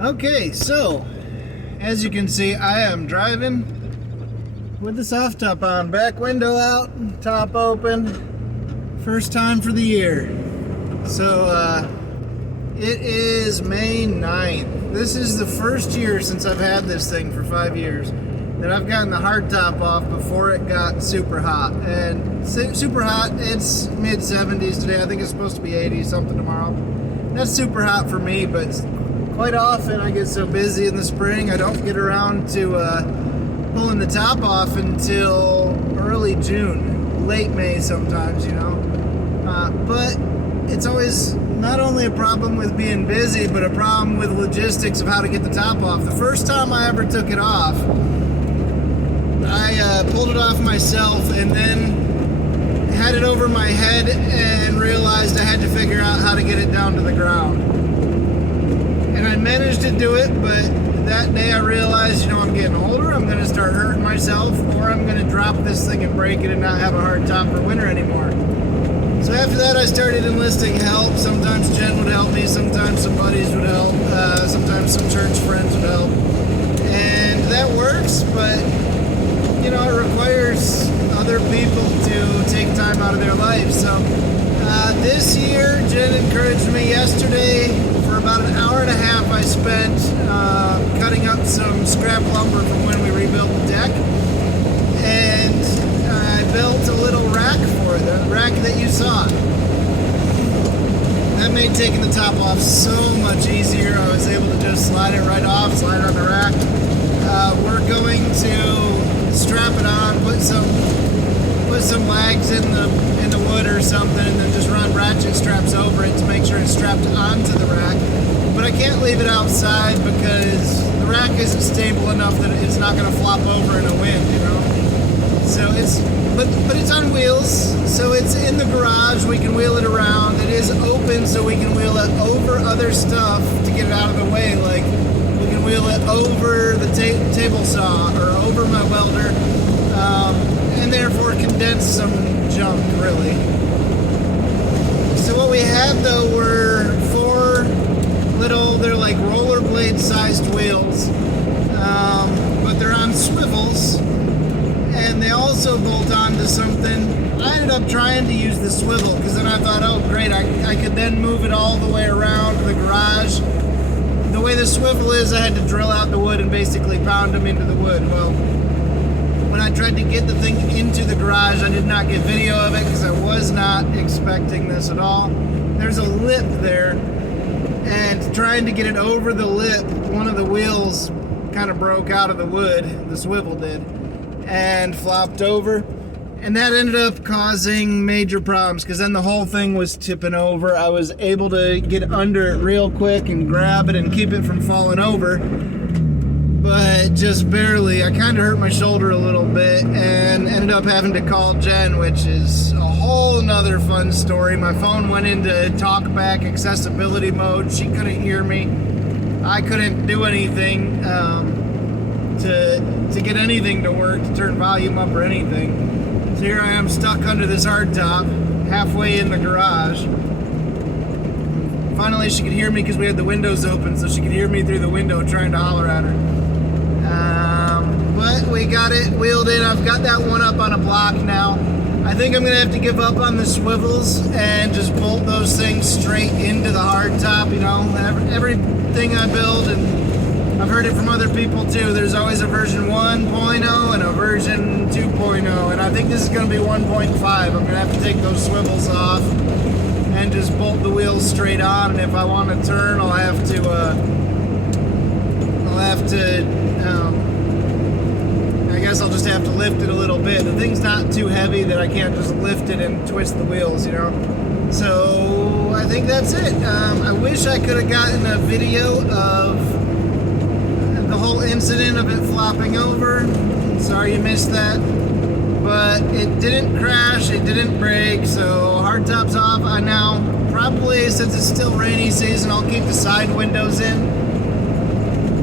Okay, so as you can see, I am driving with the soft top on, back window out, top open, first time for the year. So it is May 9th. This is the first year since I've had this thing for 5 years that I've gotten the hard top off before it got super hot. And super hot, it's mid 70s today. I think it's supposed to be 80 something tomorrow. That's super hot for me, but quite often I get so busy in the spring I don't get around to pulling the top off until early June, late May sometimes, you know. But it's always not only a problem with being busy, but a problem with logistics of how to get the top off. The first time I ever took it off, I pulled it off myself and then had it over my head and realized I had to figure out how to get it down to the ground. And I managed to do it, but that day I realized, you know, I'm getting older, I'm going to start hurting myself, or I'm going to drop this thing and break it and not have a hard top for winter anymore. So after that I started enlisting help. Sometimes Jen would help me, sometimes some buddies would help, sometimes some church friends would help. And that works, but you know, it requires other people to take time out of their life. So this year, Jen encouraged me yesterday. For about an hour and a half I spent cutting up some scrap lumber from when we rebuilt the deck. And I built a little rack for it, the rack that you saw. That made taking the top off so much easier. I was able to just slide it right off, slide it on the rack. We're going to strap it on, put some lags in the wood or something, and then just run ratchet straps over it to make sure it's strapped onto the rack. But I can't leave it outside because the rack isn't stable enough that it's not going to flop over in a wind, you know. So but it's on wheels, so it's in the garage. We can wheel it around. It is open, so we can wheel it over other stuff to get it out of the way. Like we can wheel it over the table saw or over my welder. And therefore condense some junk, really. So what we had though were four little, they're like rollerblade sized wheels, but they're on swivels, and they also bolt onto something. I ended up trying to use the swivel because then I thought, oh great, I could then move it all the way around the garage. The way the swivel is, I had to drill out the wood and basically pound them into the wood. Well, when I tried to get the thing into the garage, I did not get video of it because I was not expecting this at all. There's a lip there, and trying to get it over the lip, one of the wheels kind of broke out of the wood, the swivel did, and flopped over. And that ended up causing major problems because then the whole thing was tipping over. I was able to get under it real quick and grab it and keep it from falling over, but just barely. I kind of hurt my shoulder a little bit and ended up having to call Jen, which is a whole nother fun story. My phone went into talkback accessibility mode. She couldn't hear me. I couldn't do anything to get anything to work, to turn volume up or anything. So here I am stuck under this hard top, halfway in the garage. Finally she could hear me because we had the windows open, so she could hear me through the window trying to holler at her. But we got it wheeled in. I've got that one up on a block now. I think I'm going to have to give up on the swivels and just bolt those things straight into the hard top. You know, everything I build, and I've heard it from other people too, there's always a version 1.0 and a version 2.0, and I think this is going to be 1.5. I'm going to have to take those swivels off and just bolt the wheels straight on, and if I want to turn, I'll have to I guess I'll just have to lift it a little bit. The thing's not too heavy that I can't just lift it and twist the wheels, you know. So I think that's it. I wish I could have gotten a video of the whole incident of it flopping over. Sorry you missed that. But it didn't crash, it didn't break, so hardtop's off. I now, probably since it's still rainy season, I'll keep the side windows in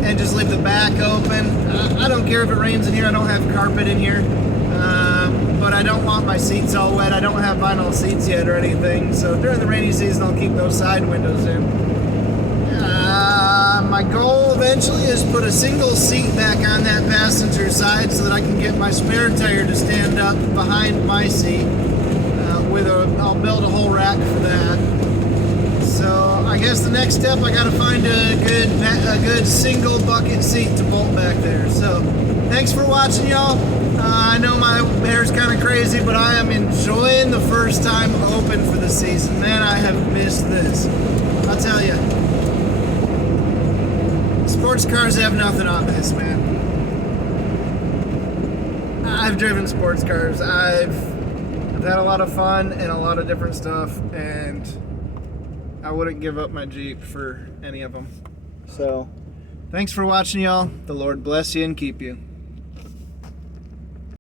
and just leave the back open. I don't care if it rains in here. I don't have carpet in here, but I don't want my seats all wet. I don't have vinyl seats yet or anything, so during the rainy season I'll keep those side windows in. My goal eventually is put a single seat back on that passenger side so that I can get my spare tire to stand up behind my seat. I'll build a whole rack for that. So I guess the next step, I got to find a good single bucket seat to bolt back there. So thanks for watching, y'all. I know my hair's kind of crazy, but I am enjoying the first time open for the season. Man, I have missed this. I'll tell you. Sports cars have nothing on this, man. I've driven sports cars. I've had a lot of fun and a lot of different stuff, and I wouldn't give up my Jeep for any of them. So, thanks for watching, y'all. The Lord bless you and keep you.